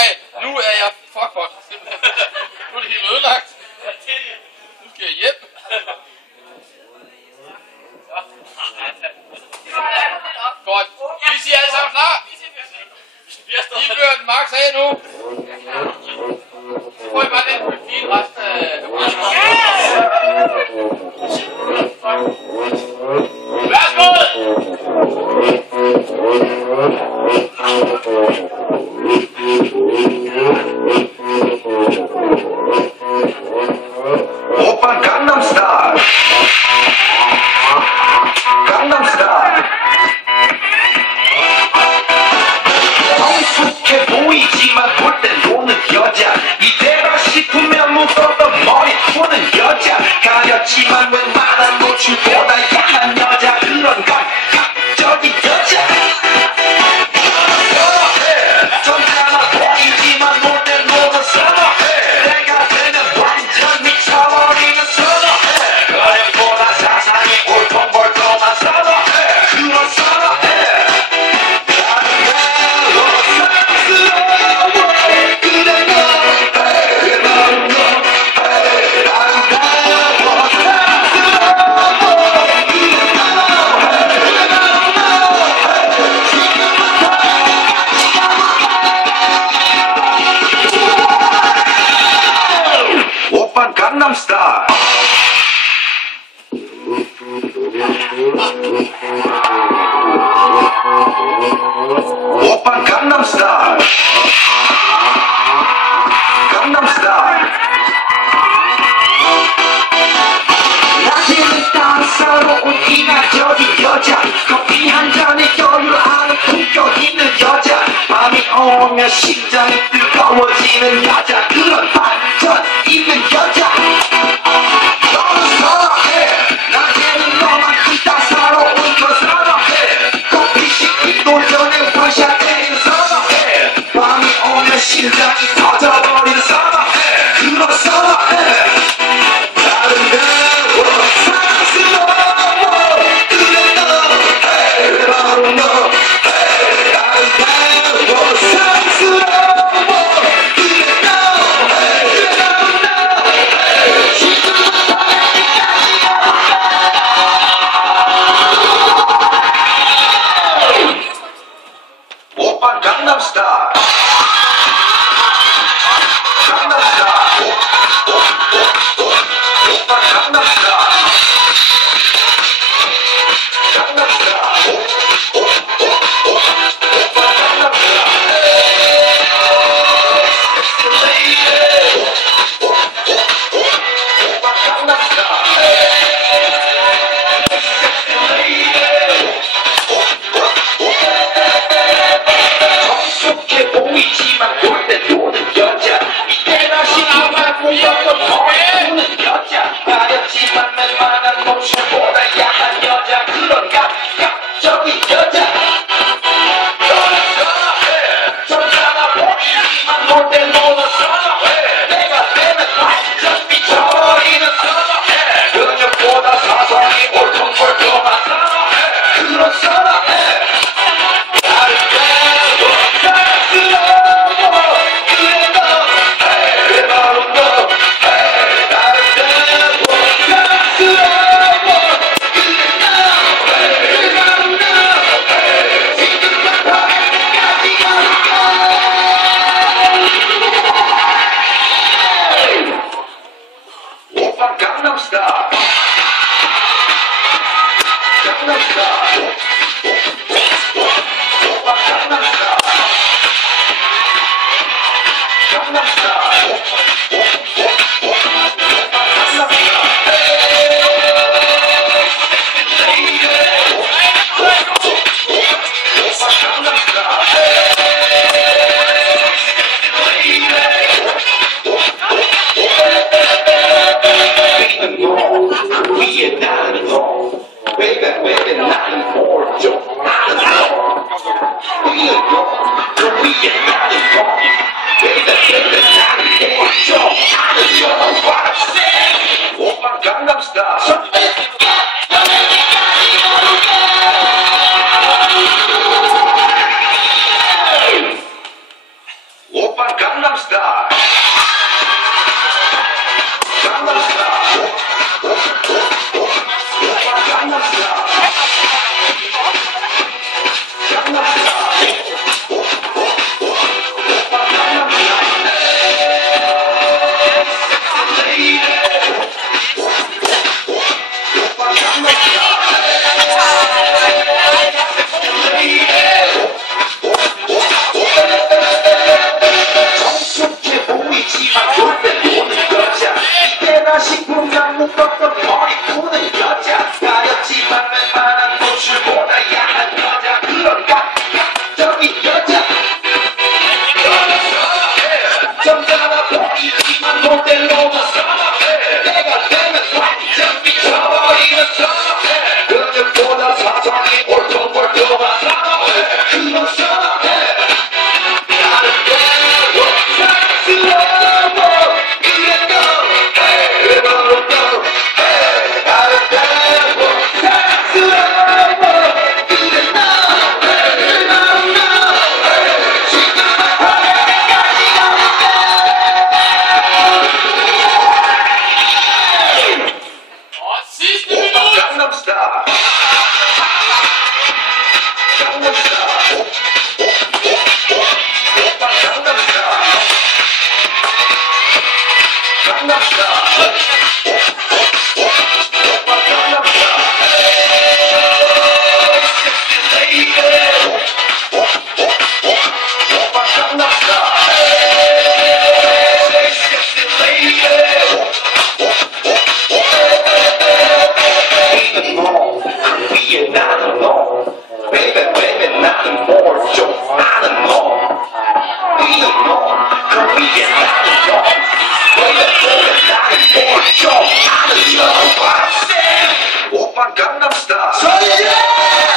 Ej, nu er jeg fuckbot. Nu er det helt ødelagt. Nu skal jeg hjem. Godt. Vi siger alle sammen klar. I fører den max af nu. Så får I bare den på fint resten af ugen. Værsgo! 오빤 강남 스타일 강남 스타일 성숙해 보이지만 볼 땐 노는 여자 이대로 싶으면 묶었던 머리 푸는 여자 가렸지만 웬만한 노출보다 야한 여자 그런 감각적인 여자 선호해 점잖아 보이지만 놀 땐 노는 선호해 내가 되면 완전 미쳐버리는 선호해 그래보다 사상이 올통벌통한 선호해 그런 선호해 오빤 강남 스타일 오빤 강남 스타일 강남 스타일 낮에는 따사로운 인간적인 여자 커피 한 잔에 여유하는 품격 있는 여자 밤이 오면 심장이 뜨거워지는 여자 그런 반전 있는 여자 너는 선호해 낮에는 너만큼 따사로운 걸 선호해 커피 시키고 전에 원샷 때리는 선호해 밤이 오면 심장이 터져버리는 선호해 그런 선호해 아름다워 사랑스러워 그래 너 바로 너 아름다워 사랑스러워 그래 너 오빤 강남 스타일 강남 스타일 오빤 강남 스타일 강남 스타일 오빤 강남 스타일 오빤 강남 스타일 성숙해 보이지만 볼 때 노는 여자 이때나 싶으면 무조건 머리 푸는 여자 가렸지만 웬만한 노출보다 야한 여자 그런 감각적인 여자 너는 선호해 점잖아 보이지만 놀 땐 노는 선호해 내가 되면 완전 미쳐버리는 선호해 그녀보다 사상이 올통벌통한 선호해 그런 선호해 아름다워 사랑스러워 모델로만 선호해 내가 되면 완전 미쳐버리는 선호해 근육보다 사상이 볼통볼통한 선호해 그런 선호해 아름다워 사랑스러워 그래 너 hey 바로 너 hey 아름다워 사랑스러워 그래 너 hey 바로 너 hey 지금은 화려해까지가 Siste Minute! Gangnam Style Gangnam Style Gangnam Style Gangnam Style Gangnam Style Sexy lady Gangnam Style Sexy lady Even more, 그 위에 나는 너 Baby, baby, 나는 뭘 좀 아는 너 Even more, 그 위에 나는 너 Baby, baby, 나는 뭘 좀 아는 너 오빠 강남스타일